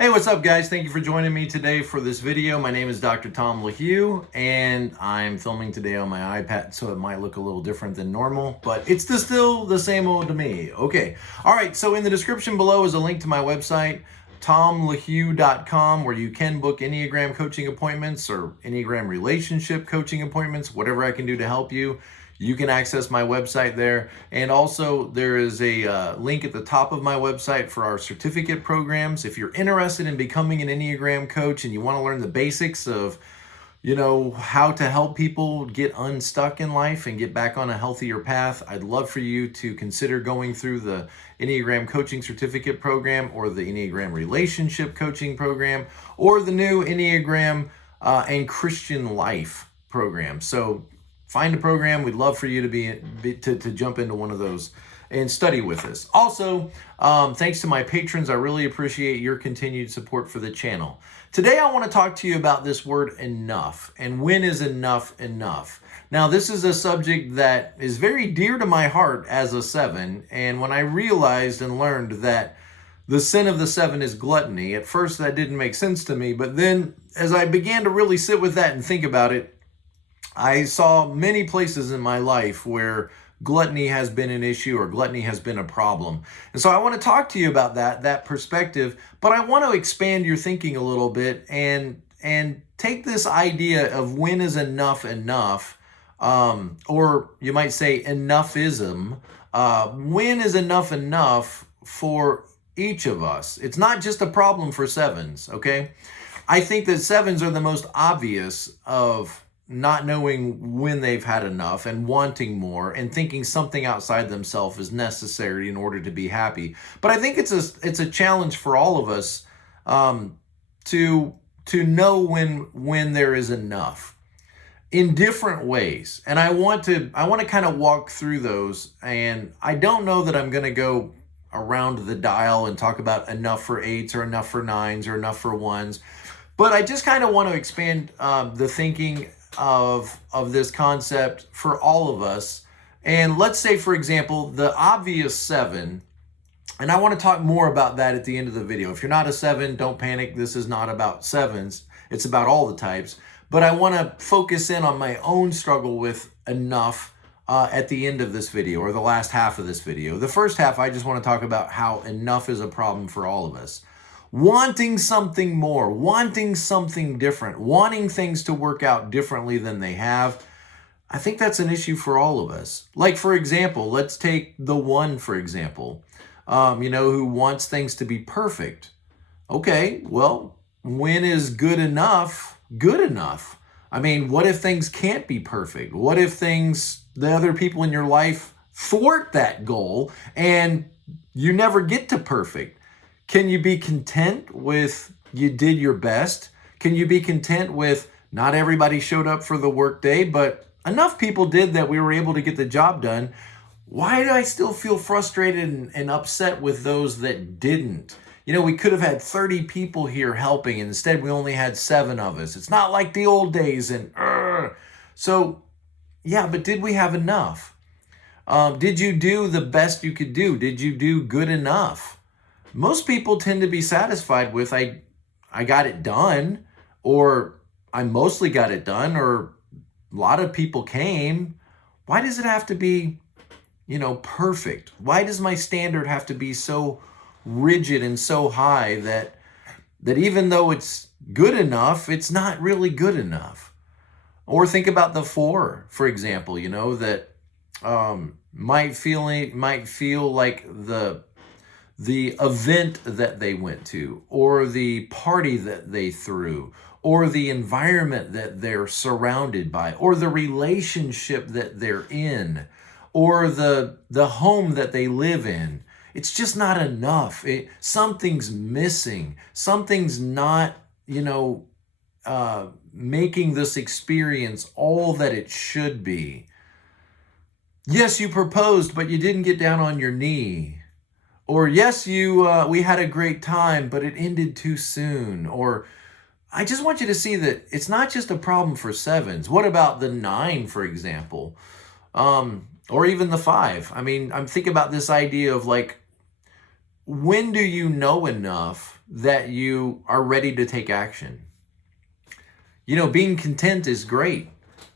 Hey, what's up guys? Thank you for joining me today for this video. My name is Dr. Tom LaHue and I'm filming today on my iPad, so it might look a little different than normal, but it's still the same old to me. Okay. All right. So in the description below is a link to my website, tomlahue.com, where you can book Enneagram coaching appointments or Enneagram relationship coaching appointments, whatever I can do to help you. You can access my website there. And also there is a link at the top of my website for our certificate programs. If you're interested in becoming an Enneagram coach and you want to learn the basics of, how to help people get unstuck in life and get back on a healthier path, I'd love for you to consider going through the Enneagram Coaching Certificate Program or the Enneagram Relationship Coaching Program or the new Enneagram and Christian Life program. So find a program. We'd love for you to jump into one of those and study with us. Also, thanks to my patrons, I really appreciate your continued support for the channel. Today, I want to talk to you about this word enough and when is enough enough. Now, this is a subject that is very dear to my heart as a 7. And when I realized and learned that the sin of the 7 is gluttony, at first that didn't make sense to me. But then as I began to really sit with that and think about it, I saw many places in my life where gluttony has been an issue or gluttony has been a problem. And so I want to talk to you about that perspective, but I want to expand your thinking a little bit and take this idea of when is enough enough, or you might say enoughism. When is enough enough for each of us? It's not just a problem for 7s, okay? I think that 7s are the most obvious of not knowing when they've had enough and wanting more and thinking something outside themselves is necessary in order to be happy. But I think it's a challenge for all of us to know when there is enough in different ways. And I want to kind of walk through those. And I don't know that I'm going to go around the dial and talk about enough for 8s or enough for 9s or enough for 1s. But I just kind of want to expand the thinking of this concept for all of us. And let's say, for example, the obvious 7, and I want to talk more about that at the end of the video. If you're not a 7, don't panic. This is not about 7s. It's about all the types. But I want to focus in on my own struggle with enough at the end of this video, or the last half of this video. The first half, I just want to talk about how enough is a problem for all of us. Wanting something more, wanting something different, wanting things to work out differently than they have. I think that's an issue for all of us. Like, for example, let's take the 1, for example, who wants things to be perfect. Okay, well, when is good enough good enough? I mean, what if things can't be perfect? What if the other people in your life thwart that goal and you never get to perfect? Can you be content with you did your best? Can you be content with not everybody showed up for the workday, but enough people did that we were able to get the job done? Why do I still feel frustrated and upset with those that didn't? We could have had 30 people here helping, and instead we only had 7 of us. It's not like the old days. So, yeah, but did we have enough? Did you do the best you could do? Did you do good enough? Most people tend to be satisfied with, I got it done, or I mostly got it done, or a lot of people came. Why does it have to be, perfect? Why does my standard have to be so rigid and so high that even though it's good enough, it's not really good enough? Or think about the 4, for example, that might feel like the event that they went to, or the party that they threw, or the environment that they're surrounded by, or the relationship that they're in, or the home that they live in. It's just not enough. Something's missing. Something's not, making this experience all that it should be. Yes, you proposed, but you didn't get down on your knee. Or yes, we had a great time, but it ended too soon. Or I just want you to see that it's not just a problem for 7s. What about the 9, for example? Or even the 5. I mean, I'm thinking about this idea of like, when do you know enough that you are ready to take action. You know, being content is great,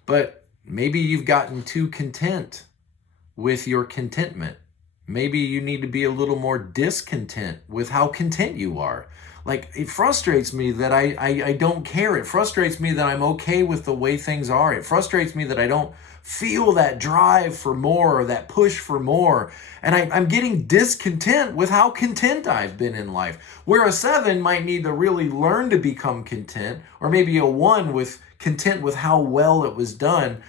but maybe you've gotten too content with your contentment. Maybe you need to be a little more discontent with how content you are. Like, it frustrates me that I don't care. It frustrates me that I'm okay with the way things are. It frustrates me that I don't feel that drive for more or that push for more. And I'm getting discontent with how content I've been in life. Where a 7 might need to really learn to become content, or maybe a 1 with content with how well it was done.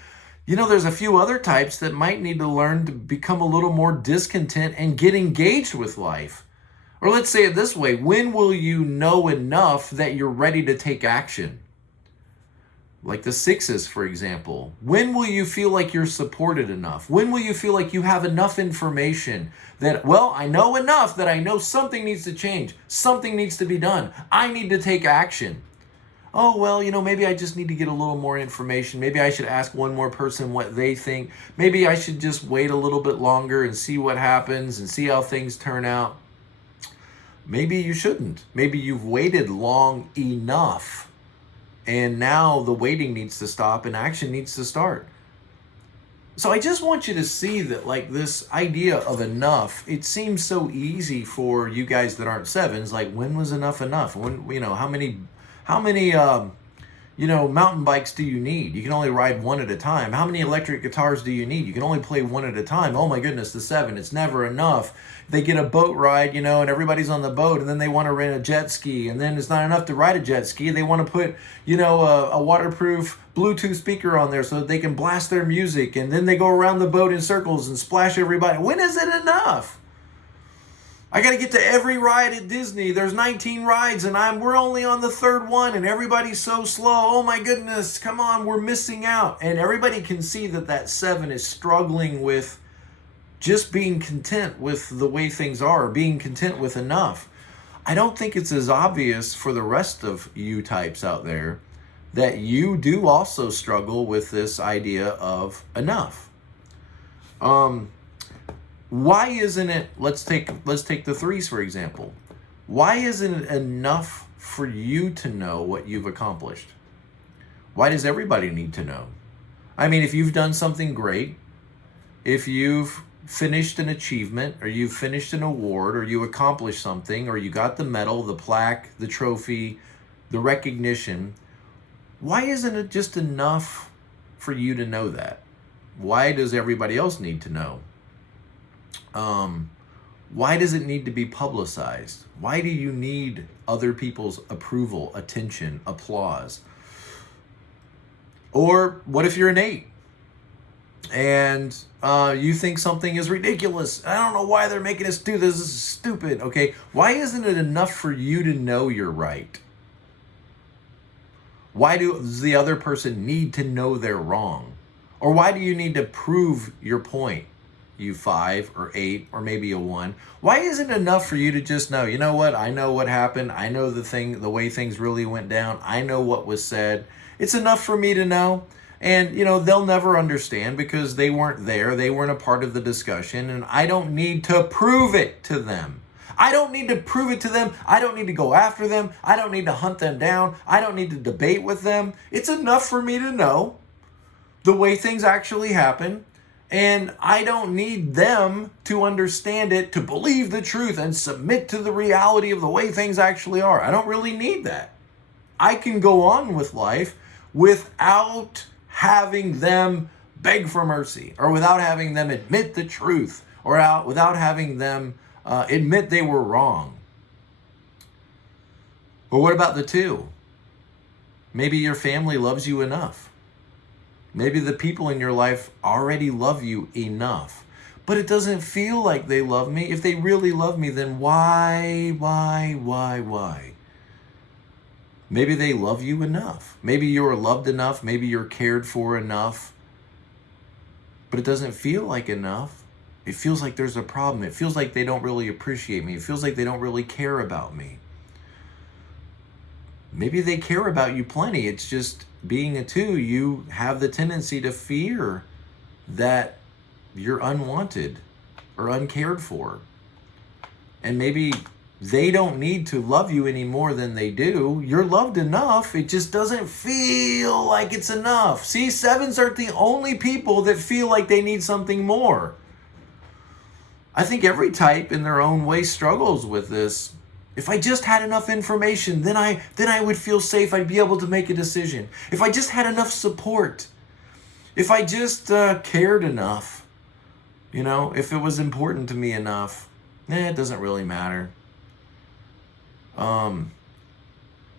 You know, there's a few other types that might need to learn to become a little more discontent and get engaged with life. Or let's say it this way: when will you know enough that you're ready to take action? Like the 6s, for example. When will you feel like you're supported enough? When will you feel like you have enough information that, well, I know enough that I know something needs to change, something needs to be done, I need to take action? Oh, well, you know, maybe I just need to get a little more information. Maybe I should ask one more person what they think. Maybe I should just wait a little bit longer and see what happens and see how things turn out. Maybe you shouldn't. Maybe you've waited long enough, and now the waiting needs to stop and action needs to start. So I just want you to see that, like, this idea of enough, it seems so easy for you guys that aren't 7s. Like, when was enough enough? When, you know, how many mountain bikes do you need? You can only ride one at a time. How many electric guitars do you need? You can only play one at a time. Oh my goodness, the 7, it's never enough. They get a boat ride, and everybody's on the boat, and then they want to rent a jet ski, and then it's not enough to ride a jet ski. They want to put, a waterproof Bluetooth speaker on there so that they can blast their music, and then they go around the boat in circles and splash everybody. When is it enough? I got to get to every ride at Disney. There's 19 rides, and we're only on the 3rd one, and everybody's so slow. Oh my goodness, come on, we're missing out. And everybody can see that 7 is struggling with just being content with the way things are, being content with enough. I don't think it's as obvious for the rest of you types out there that you do also struggle with this idea of enough. Why isn't it, let's take the 3s, for example. Why isn't it enough for you to know what you've accomplished? Why does everybody need to know? I mean, if you've done something great, if you've finished an achievement, or you've finished an award, or you accomplished something, or you got the medal, the plaque, the trophy, the recognition, why isn't it just enough for you to know that? Why does everybody else need to know? Why does it need to be publicized? Why do you need other people's approval, attention, applause? Or what if you're an 8 and you think something is ridiculous? I don't know why they're making us do this. This is stupid. Okay, why isn't it enough for you to know you're right? Why does the other person need to know they're wrong? Or why do you need to prove your point? You 5 or 8 or maybe a 1. Why isn't it enough for you to just know, you know what? I know what happened. I know the way things really went down. I know what was said. It's enough for me to know. And, they'll never understand because they weren't there. They weren't a part of the discussion. And I don't need to prove it to them. I don't need to prove it to them. I don't need to go after them. I don't need to hunt them down. I don't need to debate with them. It's enough for me to know the way things actually happen. And I don't need them to understand it, to believe the truth and submit to the reality of the way things actually are. I don't really need that. I can go on with life without having them beg for mercy, or without having them admit the truth, or without having them admit they were wrong. Or what about the 2? Maybe your family loves you enough. Maybe the people in your life already love you enough, but it doesn't feel like they love me. If they really love me, then why? Maybe they love you enough. Maybe you're loved enough. Maybe you're cared for enough, but it doesn't feel like enough. It feels like there's a problem. It feels like they don't really appreciate me. It feels like they don't really care about me. Maybe they care about you plenty. It's just, being a 2, you have the tendency to fear that you're unwanted or uncared for. And maybe They don't need to love you any more than they do. You're loved enough. It just doesn't feel like it's enough. See, 7s aren't the only people that feel like they need something more. I think every type in their own way struggles with this. If I just had enough information, then I would feel safe. I'd be able to make a decision. If I just had enough support. If I just cared enough. If it was important to me enough. It doesn't really matter.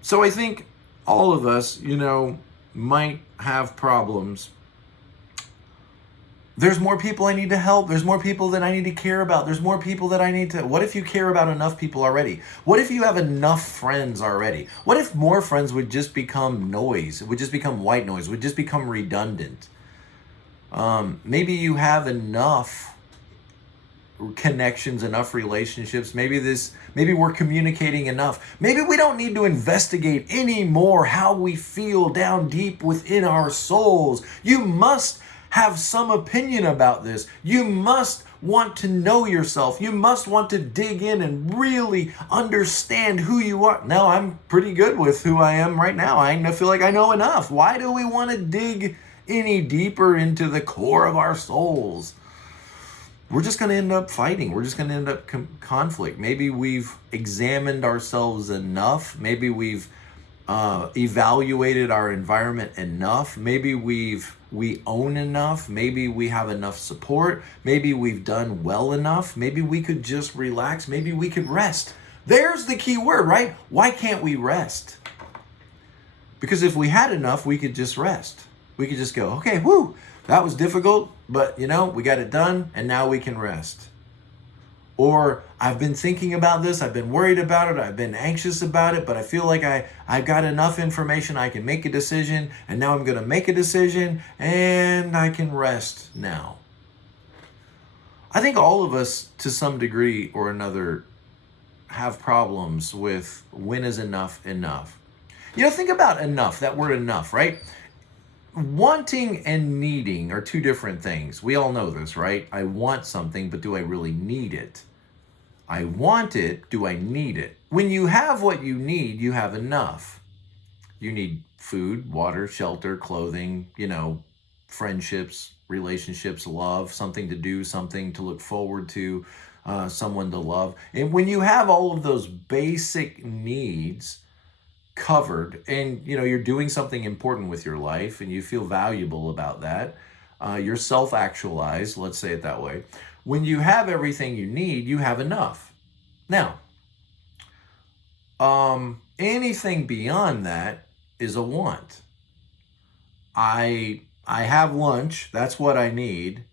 So I think all of us, might have problems. There's more people I need to help. There's more people that I need to care about. There's more people that I need to... What if you care about enough people already? What if you have enough friends already? What if more friends would just become noise? It would just become white noise. It would just become redundant. Maybe you have enough connections, enough relationships. Maybe we're communicating enough. Maybe we don't need to investigate anymore how we feel down deep within our souls. You must have some opinion about this. You must want to know yourself. You must want to dig in and really understand who you are. Now, I'm pretty good with who I am right now. I feel like I know enough. Why do we want to dig any deeper into the core of our souls? We're just going to end up fighting. We're just going to end up conflict. Maybe we've examined ourselves enough. Maybe we've evaluated our environment enough. Maybe we own enough. Maybe we have enough support. Maybe we've done well enough. Maybe we could just relax. Maybe we could rest. There's the key word, right? Why can't we rest? Because if we had enough, we could just rest. We could just go, okay, whoo, that was difficult, but we got it done, and now we can rest. Or I've been thinking about this, I've been worried about it, I've been anxious about it, but I feel like I've got enough information, I can make a decision, and now I'm going to make a decision, and I can rest now. I think all of us, to some degree or another, have problems with when is enough enough. Think about enough, that word enough, right? Wanting and needing are two different things. We all know this, right? I want something, but do I really need it? I want it, do I need it? When you have what you need, you have enough. You need food, water, shelter, clothing, friendships, relationships, love, something to do, something to look forward to, someone to love. And when you have all of those basic needs covered, and you're doing something important with your life and you feel valuable about that, you're self-actualized, let's say it that way. When you have everything you need, you have enough. Now, anything beyond that is a want. I have lunch, that's what I need.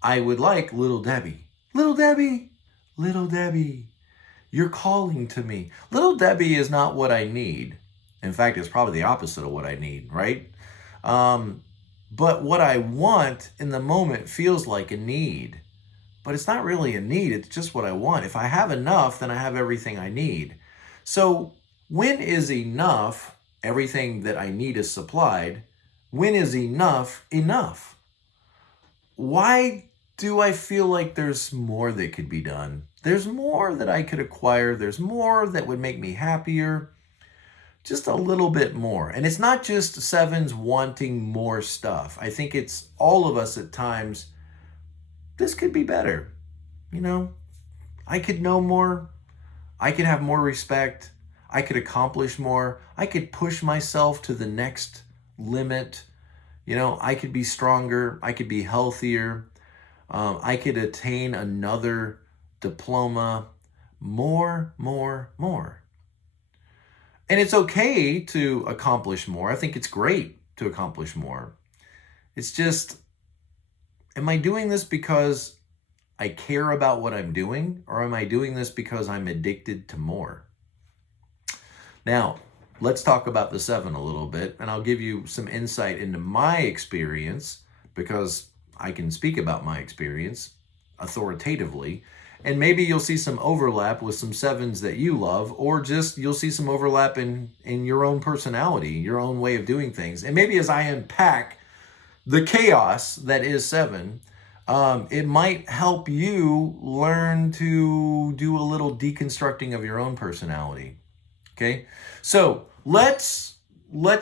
I would like Little Debbie. Little Debbie, Little Debbie, you're calling to me. Little Debbie is not what I need. In fact, it's probably the opposite of what I need, right? But what I want in the moment feels like a need. But it's not really a need, it's just what I want. If I have enough, then I have everything I need. So when is enough? Everything that I need is supplied. When is enough enough? Why do I feel like there's more that could be done? There's more that I could acquire. There's more that would make me happier. Just a little bit more. And it's not just 7s wanting more stuff. I think it's all of us at times. This could be better. I could know more. I could have more respect. I could accomplish more. I could push myself to the next limit. I could be stronger. I could be healthier. I could attain another diploma. More. And it's okay to accomplish more. I think it's great to accomplish more. It's just, am I doing this because I care about what I'm doing? Or am I doing this because I'm addicted to more? Now, let's talk about the 7 a little bit, and I'll give you some insight into my experience, because I can speak about my experience authoritatively. And maybe you'll see some overlap with some 7s that you love, or just you'll see some overlap in your own personality, your own way of doing things. And maybe as I unpack the chaos that is 7, it might help you learn to do a little deconstructing of your own personality. Okay, so let's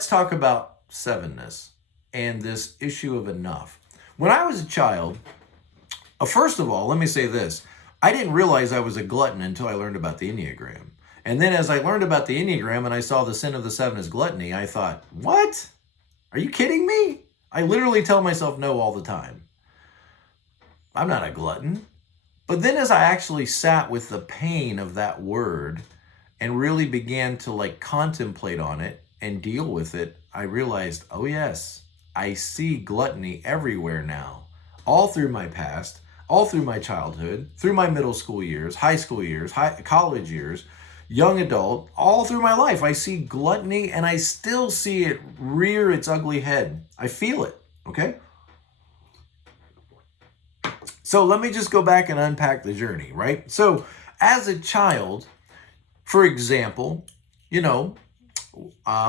talk about sevenness and this issue of enough. When I was a child, first of all, let me say this. I didn't realize I was a glutton until I learned about the Enneagram. And then as I learned about the Enneagram and I saw the sin of the 7 is gluttony, I thought, what? Are you kidding me? I literally tell myself no all the time. I'm not a glutton. But then as I actually sat with the pain of that word and really began to like contemplate on it and deal with it, I realized, oh yes, I see gluttony everywhere now, all through my past, all through my childhood, through my middle school years, high school years, college years, young adult, all through my life. I see gluttony and I still see it rear its ugly head. I feel it, okay? So let me just go back and unpack the journey, right? So as a child, for example, you know,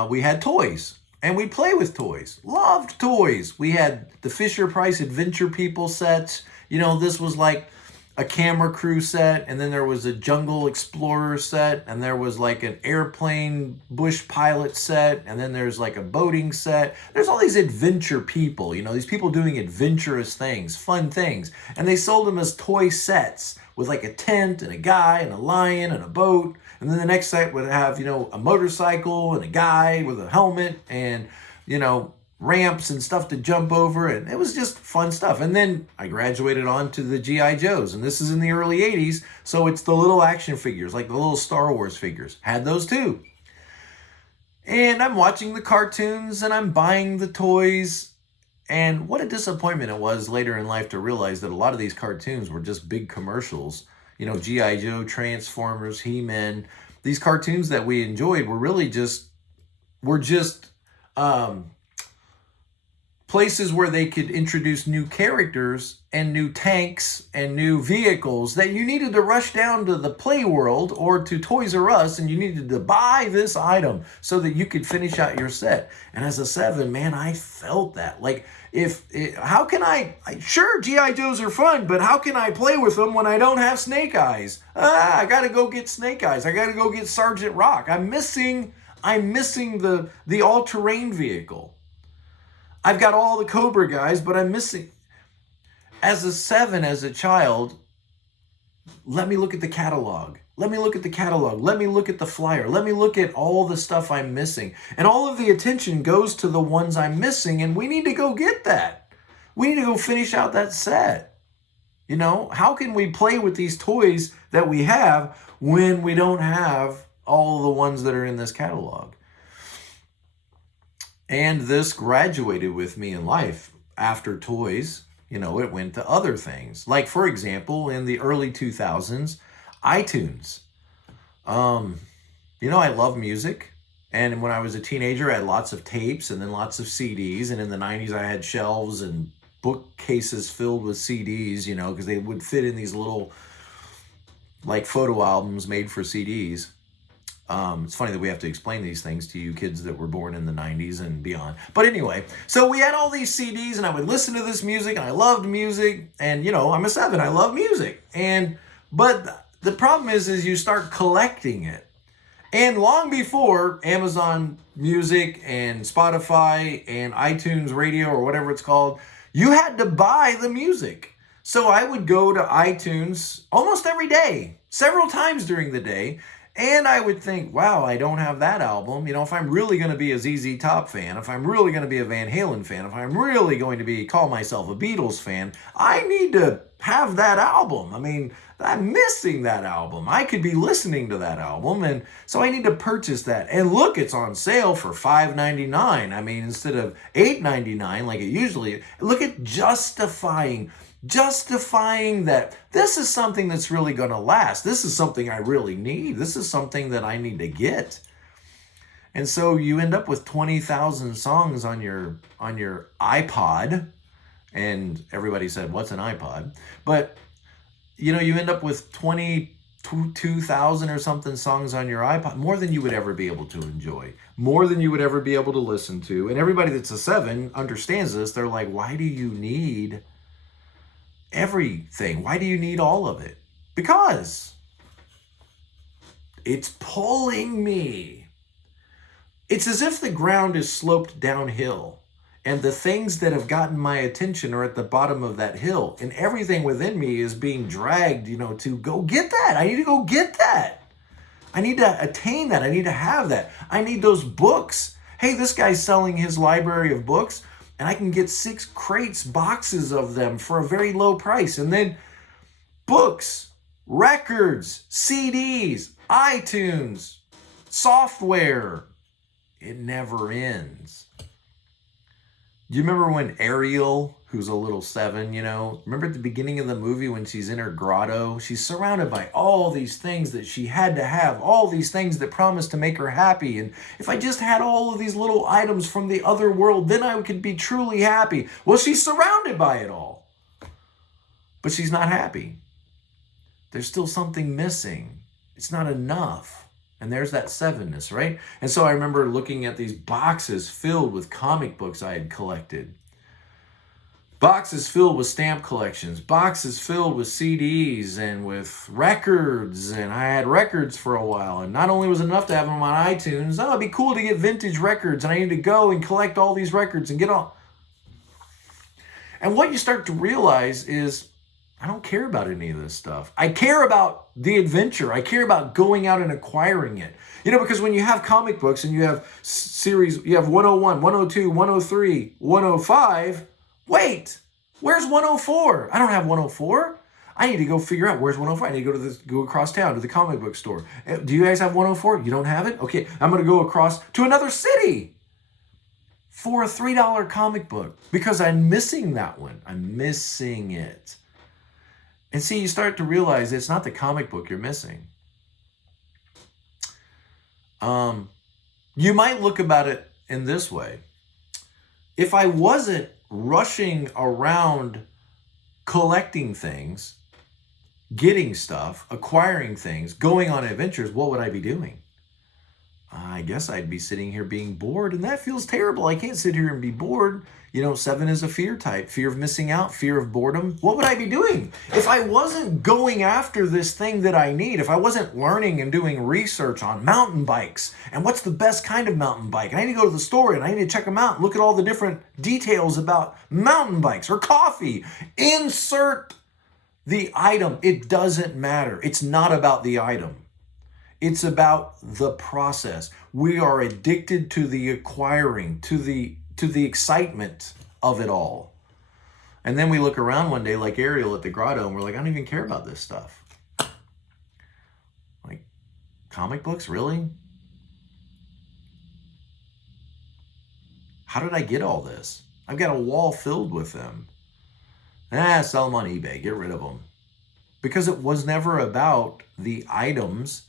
we had toys and we play with toys, loved toys. We had the Fisher-Price Adventure People sets. You know, this was like a camera crew set, and then there was a jungle explorer set, and there was like an airplane bush pilot set, and then there's like a boating set. There's all these adventure people, you know, these people doing adventurous things, fun things, and they sold them as toy sets with like a tent and a guy and a lion and a boat. And then the next set would have, you know, a motorcycle and a guy with a helmet and, you know, ramps and stuff to jump over. And it was just fun stuff. And then I graduated on to the G.I. Joes. And this is in the early 80s. So it's the little action figures, like the little Star Wars figures. Had those too. And I'm watching the cartoons and I'm buying the toys. And what a disappointment it was later in life to realize that a lot of these cartoons were just big commercials. You know, G.I. Joe, Transformers, He-Man, these cartoons that we enjoyed were really just places where they could introduce new characters and new tanks and new vehicles that you needed to rush down to the Play World or to Toys R Us, and you needed to buy this item so that you could finish out your set. And as a 7, man, I felt that. Like, how can sure, G.I. Joes are fun, but how can I play with them when I don't have Snake Eyes? I got to go get Snake Eyes. I got to go get Sergeant Rock. I'm missing the all-terrain vehicle. I've got all the Cobra guys, but I'm missing. As a 7, as a child, let me look at the catalog. Let me look at the catalog. Let me look at the flyer. Let me look at all the stuff I'm missing. And all of the attention goes to the ones I'm missing, and we need to go get that. We need to go finish out that set. You know, how can we play with these toys that we have when we don't have all the ones that are in this catalog? And this graduated with me in life. After toys, you know, it went to other things. Like, for example, in the early 2000s, iTunes. You know, I love music. And when I was a teenager, I had lots of tapes and then lots of CDs. And in the 90s, I had shelves and bookcases filled with CDs, you know, because they would fit in these little, like, photo albums made for CDs. It's funny that we have to explain these things to you kids that were born in the 90s and beyond. But anyway, so we had all these CDs and I would listen to this music and I loved music. And, you know, I'm a 7. I love music. But the problem is you start collecting it. And long before Amazon Music and Spotify and iTunes Radio or whatever it's called, you had to buy the music. So I would go to iTunes almost every day, several times during the day. And I would think, wow, I don't have that album. You know, if I'm really going to be a ZZ Top fan, if I'm really going to be a Van Halen fan, if I'm really going to call myself a Beatles fan, I need to have that album. I mean, I'm missing that album. I could be listening to that album, and so I need to purchase that. And look, it's on sale for $5.99. I mean, instead of $8.99 like it usually. Look at justifying that this is something that's really going to last. This is something I really need. This is something that I need to get. And so you end up with 20,000 songs on your iPod. And everybody said, what's an iPod? But, you know, you end up with 22,000 or something songs on your iPod, more than you would ever be able to enjoy, more than you would ever be able to listen to. And everybody that's a 7 understands this. They're like, why do you need everything. Why do you need all of it? Because it's pulling me. It's as if the ground is sloped downhill and the things that have gotten my attention are at the bottom of that hill, and everything within me is being dragged, to go get that. I need to go get that. I need to attain that. I need to have that. I need those books. Hey, this guy's selling his library of books, and I can get 6 crates, boxes of them for a very low price. And then books, records, CDs, iTunes, software. It never ends. Do you remember when Ariel, who's a little 7, remember at the beginning of the movie when she's in her grotto? She's surrounded by all these things that she had to have, all these things that promised to make her happy. And if I just had all of these little items from the other world, then I could be truly happy. Well, she's surrounded by it all, but she's not happy. There's still something missing. It's not enough. And there's that 7-ness, right? And so I remember looking at these boxes filled with comic books I had collected. Boxes filled with stamp collections. Boxes filled with CDs and with records. And I had records for a while. And not only was it enough to have them on iTunes, it'd be cool to get vintage records. And I need to go and collect all these records and get all. And what you start to realize is, I don't care about any of this stuff. I care about the adventure. I care about going out and acquiring it. Because when you have comic books and you have series, you have 101, 102, 103, 105. Wait, where's 104? I don't have 104. I need to go figure out where's 104. I need to go across town to the comic book store. Do you guys have 104? You don't have it? Okay, I'm going to go across to another city for a $3 comic book because I'm missing that one. I'm missing it. And see, you start to realize it's not the comic book you're missing. You might look about it in this way. If I wasn't rushing around collecting things, getting stuff, acquiring things, going on adventures, what would I be doing? I guess I'd be sitting here being bored, and that feels terrible. I can't sit here and be bored. 7 is a fear type, fear of missing out, fear of boredom. What would I be doing if I wasn't going after this thing that I need? If I wasn't learning and doing research on mountain bikes and what's the best kind of mountain bike? And I need to go to the store and I need to check them out and look at all the different details about mountain bikes or coffee. Insert the item. It doesn't matter. It's not about the item. It's about the process. We are addicted to the acquiring, to the excitement of it all. And then we look around one day like Ariel at the grotto and we're like, I don't even care about this stuff. Like, comic books, really? How did I get all this? I've got a wall filled with them. Sell them on eBay, get rid of them. Because it was never about the items.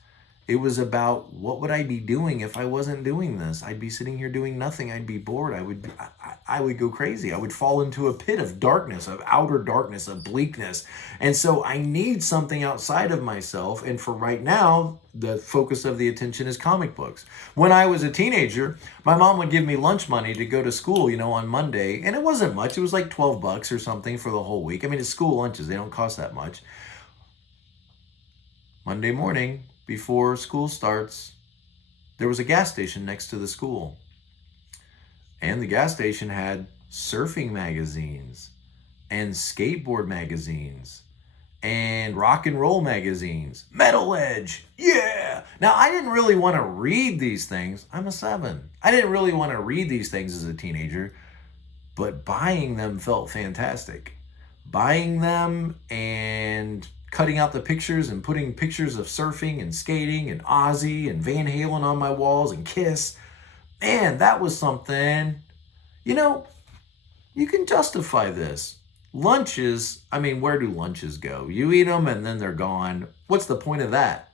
It was about what would I be doing if I wasn't doing this? I'd be sitting here doing nothing. I'd be bored. I would go crazy. I would fall into a pit of darkness, of outer darkness, of bleakness. And so I need something outside of myself. And for right now, the focus of the attention is comic books. When I was a teenager, my mom would give me lunch money to go to school, on Monday. And it wasn't much. It was like $12 or something for the whole week. I mean, it's school lunches. They don't cost that much. Monday morning, before school starts, there was a gas station next to the school. And the gas station had surfing magazines and skateboard magazines and rock and roll magazines. Metal Edge, yeah! Now, I didn't really want to read these things. I'm a 7. I didn't really want to read these things as a teenager, but buying them felt fantastic. Buying them and cutting out the pictures and putting pictures of surfing and skating and Ozzy and Van Halen on my walls and Kiss. Man, that was something. You can justify this. Lunches, where do lunches go? You eat them and then they're gone. What's the point of that?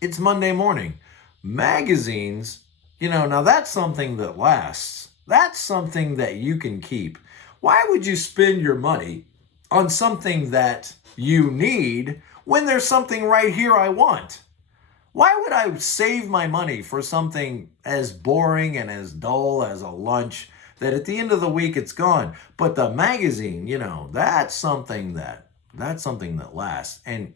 It's Monday morning. Magazines, now that's something that lasts. That's something that you can keep. Why would you spend your money on something that you need when there's something right here I want? Why would I save my money for something as boring and as dull as a lunch that at the end of the week it's gone. But the magazine, that's something that lasts. And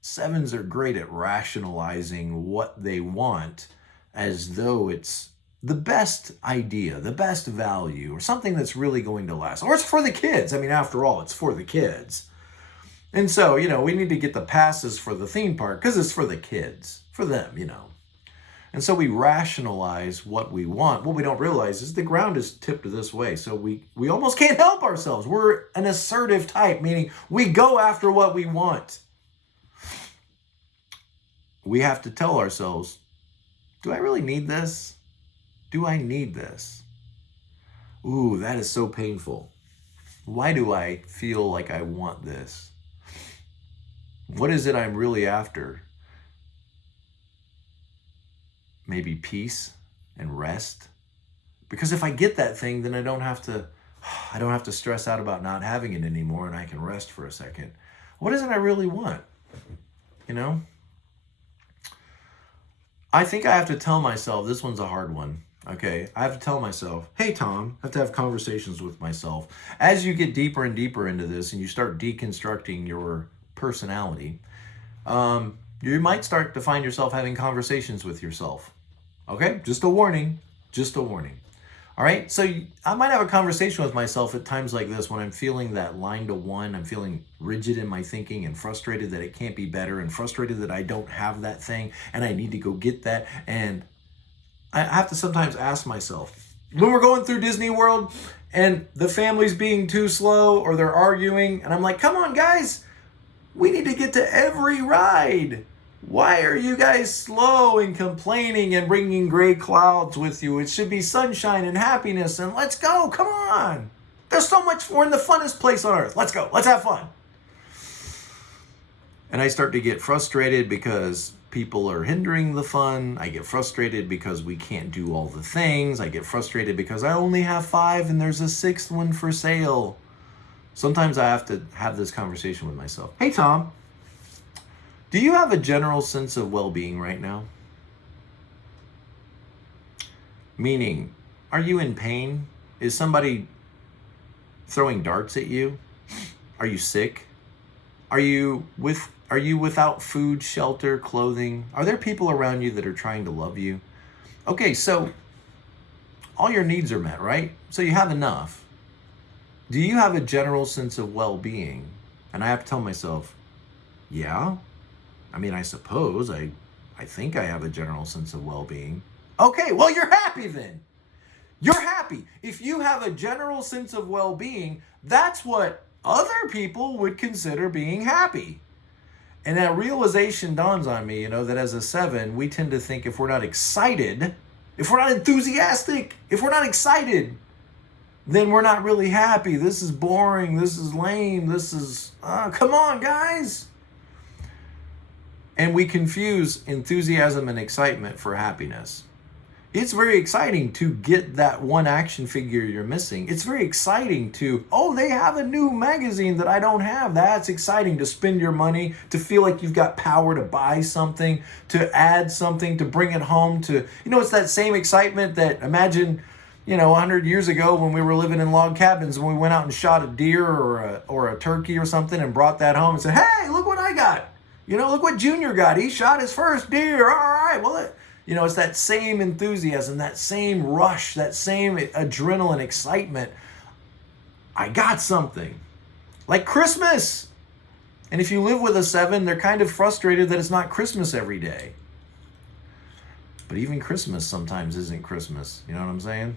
sevens are great at rationalizing what they want as though it's the best idea, the best value, or something that's really going to last. Or it's for the kids. I mean, after all, it's for the kids. And so, we need to get the passes for the theme park because it's for the kids, for them, And so we rationalize what we want. What we don't realize is the ground is tipped this way. So we almost can't help ourselves. We're an assertive type, meaning we go after what we want. We have to tell ourselves, do I really need this? Do I need this? Ooh, that is so painful. Why do I feel like I want this? What is it I'm really after? Maybe peace and rest. Because if I get that thing, then I don't have to stress out about not having it anymore, and I can rest for a second. What is it I really want? I think I have to tell myself, this one's a hard one. Okay, I have to tell myself, hey, Tom, I have to have conversations with myself. As you get deeper and deeper into this and you start deconstructing your personality, you might start to find yourself having conversations with yourself. Okay, just a warning. All right, so I might have a conversation with myself at times like this when I'm feeling that line to one, I'm feeling rigid in my thinking and frustrated that it can't be better and frustrated that I don't have that thing and I need to go get that. And I have to sometimes ask myself, when we're going through Disney World and the family's being too slow or they're arguing, and I'm like, come on, guys, we need to get to every ride. Why are you guys slow and complaining and bringing gray clouds with you? It should be sunshine and happiness, and let's go. Come on. There's so much more in the funnest place on earth. Let's go. Let's have fun. And I start to get frustrated because people are hindering the fun. I get frustrated because we can't do all the things. I get frustrated because I only have 5 and there's a 6th one for sale. Sometimes I have to have this conversation with myself. Hey, Tom, do you have a general sense of well-being right now? Meaning, are you in pain? Is somebody throwing darts at you? Are you sick? Are you without food, shelter, clothing? Are there people around you that are trying to love you? Okay, so all your needs are met, right? So you have enough. Do you have a general sense of well-being? And I have to tell myself, yeah. I mean, I suppose I think I have a general sense of well-being. Okay, well, you're happy then. You're happy. If you have a general sense of well-being, that's what other people would consider being happy. And that realization dawns on me, that as a 7, we tend to think if we're not excited, if we're not enthusiastic, if we're not excited, then we're not really happy. This is boring. This is lame. This is, come on, guys. And we confuse enthusiasm and excitement for happiness. It's very exciting to get that one action figure you're missing. It's very exciting to, they have a new magazine that I don't have. That's exciting to spend your money, to feel like you've got power to buy something, to add something, to bring it home, to, it's that same excitement that, imagine, 100 years ago when we were living in log cabins and we went out and shot a deer or a turkey or something and brought that home and said, hey, look what I got. Look what Junior got. He shot his first deer. All right. Well, it's that same enthusiasm, that same rush, that same adrenaline excitement. I got something. Like Christmas. And if you live with a 7, they're kind of frustrated that it's not Christmas every day. But even Christmas sometimes isn't Christmas. You know what I'm saying?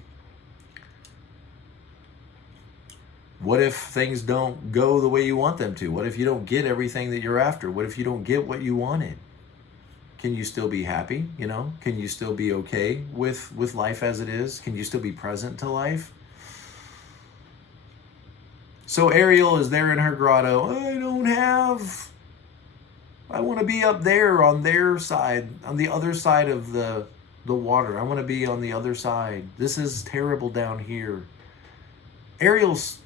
What if things don't go the way you want them to? What if you don't get everything that you're after? What if you don't get what you wanted? Can you still be happy? Can you still be okay with life as it is? Can you still be present to life? So Ariel is there in her grotto. I want to be up there on their side, on the other side of the water. I want to be on the other side. This is terrible down here. Ariel's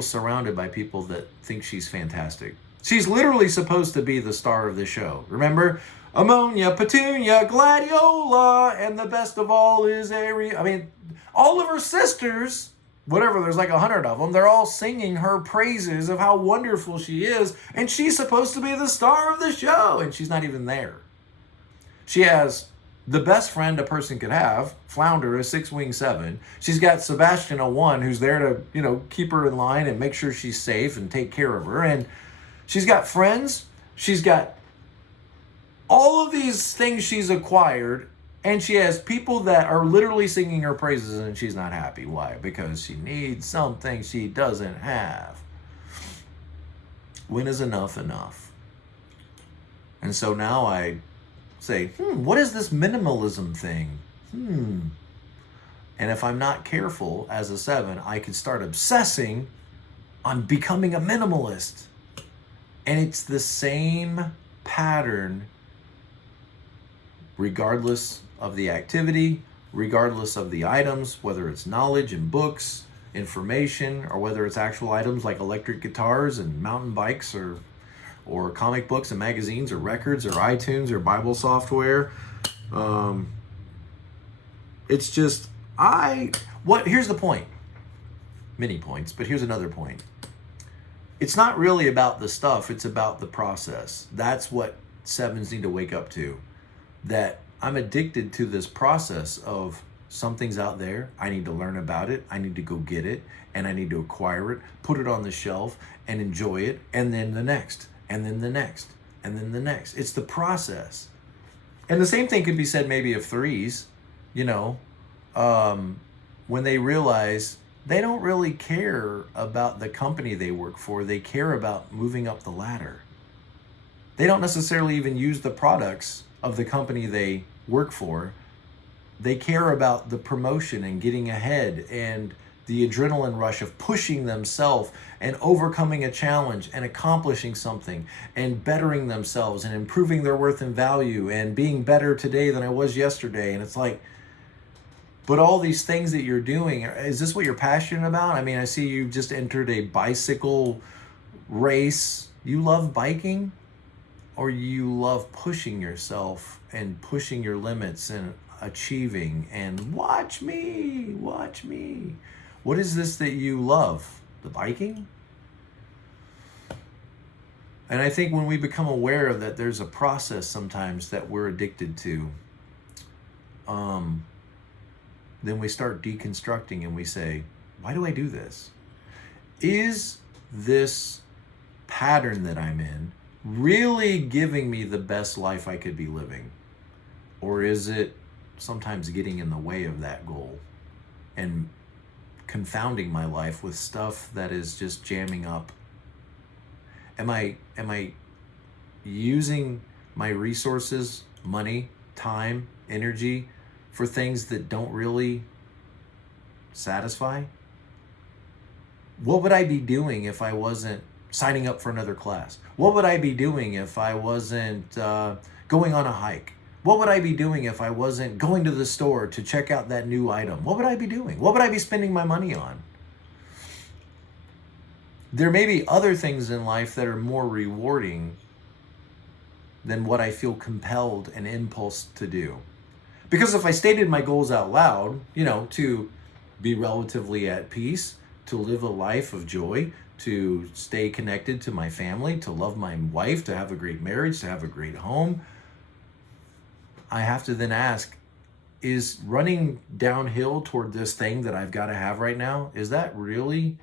surrounded by people that think she's fantastic. She's literally supposed to be the star of the show. Remember, ammonia, petunia, gladiola, and the best of all is I mean, all of her sisters, whatever, there's like 100 of them, they're all singing her praises of how wonderful she is, and she's supposed to be the star of the show, and she's not even there. She has the best friend a person could have, Flounder, a 6-wing 7. She's got Sebastian, a 1, who's there to, keep her in line and make sure she's safe and take care of her. And she's got friends. She's got all of these things she's acquired, and she has people that are literally singing her praises, and she's not happy. Why? Because she needs something she doesn't have. When is enough enough? And so now I say, what is this minimalism thing? And if I'm not careful as a 7, I could start obsessing on becoming a minimalist. And it's the same pattern regardless of the activity, regardless of the items, whether it's knowledge and books, information, or whether it's actual items like electric guitars and mountain bikes or comic books and magazines or records or iTunes or Bible software. It's just, here's the point. Many points, but here's another point. It's not really about the stuff, it's about the process. That's what 7s need to wake up to. That I'm addicted to this process of something's out there, I need to learn about it, I need to go get it, and I need to acquire it, put it on the shelf, and enjoy it, and then the next. And then the next, and then the next. It's the process. And the same thing could be said maybe of 3s, when they realize they don't really care about the company they work for. They care about moving up the ladder. They don't necessarily even use the products of the company they work for. They care about the promotion and getting ahead and the adrenaline rush of pushing themselves and overcoming a challenge and accomplishing something and bettering themselves and improving their worth and value and being better today than I was yesterday. And it's like, but all these things that you're doing, is this what you're passionate about? I mean, I see you just entered a bicycle race. You love biking, or you love pushing yourself and pushing your limits and achieving and watch me. What is this that you love? The biking? And I think when we become aware that there's a process sometimes that we're addicted to, then we start deconstructing and we say, why do I do this? Is this pattern that I'm in really giving me the best life I could be living? Or is it sometimes getting in the way of that goal and confounding my life with stuff that is just jamming up? Am I using my resources, money, time, energy for things that don't really satisfy? What would I be doing if I wasn't signing up for another class? What would I be doing if I wasn't going on a hike? What would I be doing if I wasn't going to the store to check out that new item? What would I be doing? What would I be spending my money on? There may be other things in life that are more rewarding than what I feel compelled and impulse to do. Because if I stated my goals out loud, to be relatively at peace, to live a life of joy, to stay connected to my family, to love my wife, to have a great marriage, to have a great home, I have to then ask, is running downhill toward this thing that I've got to have right now, is that really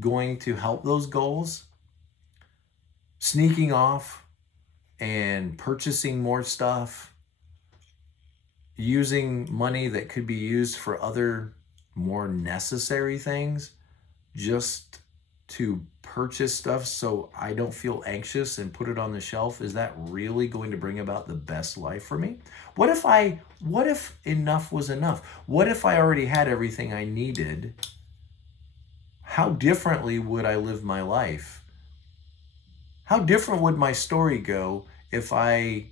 going to help those goals? Sneaking off and purchasing more stuff, using money that could be used for other more necessary things just to purchase stuff so I don't feel anxious and put it on the shelf, is that really going to bring about the best life for me? What if enough was enough? What if I already had everything I needed? How differently would I live my life? How different would my story go if I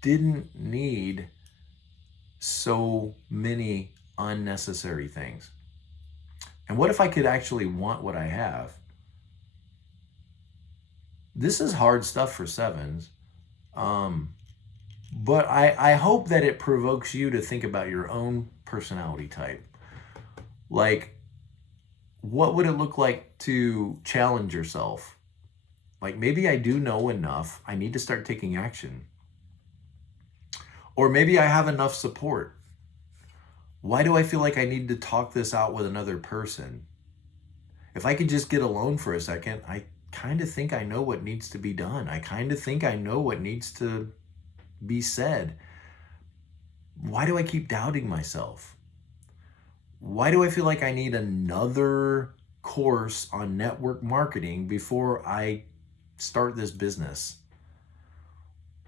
didn't need so many unnecessary things? And what if I could actually want what I have? This is hard stuff for 7s. But I hope that it provokes you to think about your own personality type. Like, what would it look like to challenge yourself? Like, maybe I do know enough. I need to start taking action. Or maybe I have enough support. Why do I feel like I need to talk this out with another person? If I could just get alone for a second, I kind of think I know what needs to be done. I kind of think I know what needs to be said. Why do I keep doubting myself? Why do I feel like I need another course on network marketing before I start this business?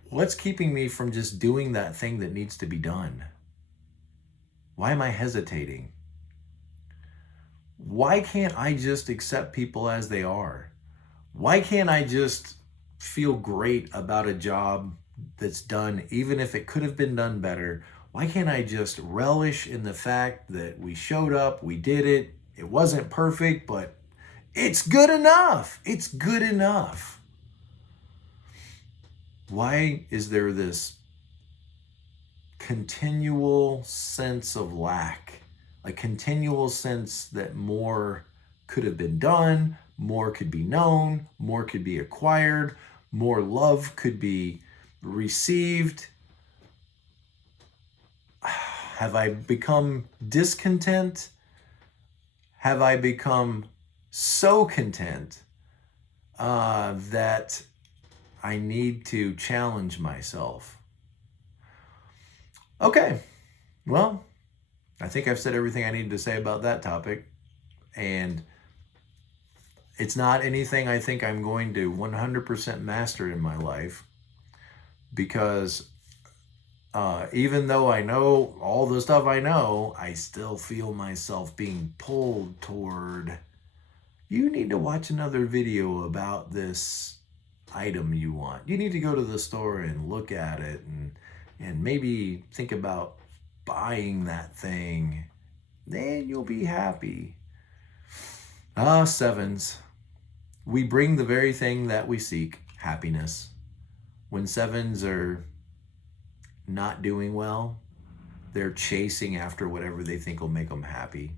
What's keeping me from just doing that thing that needs to be done? Why am I hesitating? Why can't I just accept people as they are? Why can't I just feel great about a job that's done, even if it could have been done better? Why can't I just relish in the fact that we showed up, we did it, it wasn't perfect, but it's good enough. It's good enough. Why is there this continual sense of lack, a continual sense that more could have been done, more could be known, more could be acquired, more love could be received? Have I become discontent? Have I become so content that I need to challenge myself? Okay, well, I think I've said everything I needed to say about that topic, and it's not anything I think I'm going to 100% master in my life, because even though I know all the stuff I know, I still feel myself being pulled toward, you need to watch another video about this item you want. You need to go to the store and look at it and maybe think about buying that thing. Then you'll be happy. Sevens. We bring the very thing that we seek, happiness. When sevens are not doing well, they're chasing after whatever they think will make them happy.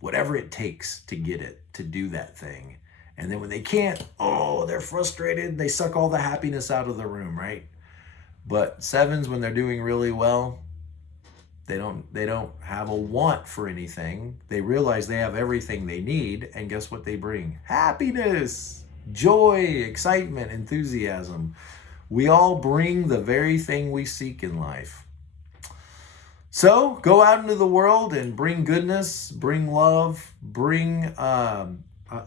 Whatever it takes to get it, to do that thing. And then when they can't, they're frustrated. They suck all the happiness out of the room, right? But sevens, when they're doing really well, they don't have a want for anything. They realize they have everything they need, and guess what they bring? Happiness, joy, excitement, enthusiasm. We all bring the very thing we seek in life. So go out into the world and bring goodness, bring love, bring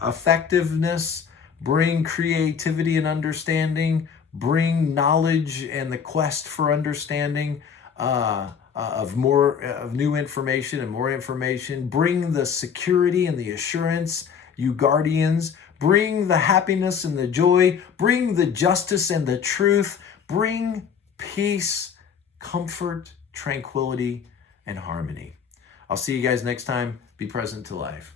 effectiveness, bring creativity and understanding, bring knowledge and the quest for understanding of new information and more information. Bring the security and the assurance, you guardians. Bring the happiness and the joy. Bring the justice and the truth. Bring peace, comfort, tranquility, and harmony. I'll see you guys next time. Be present to life.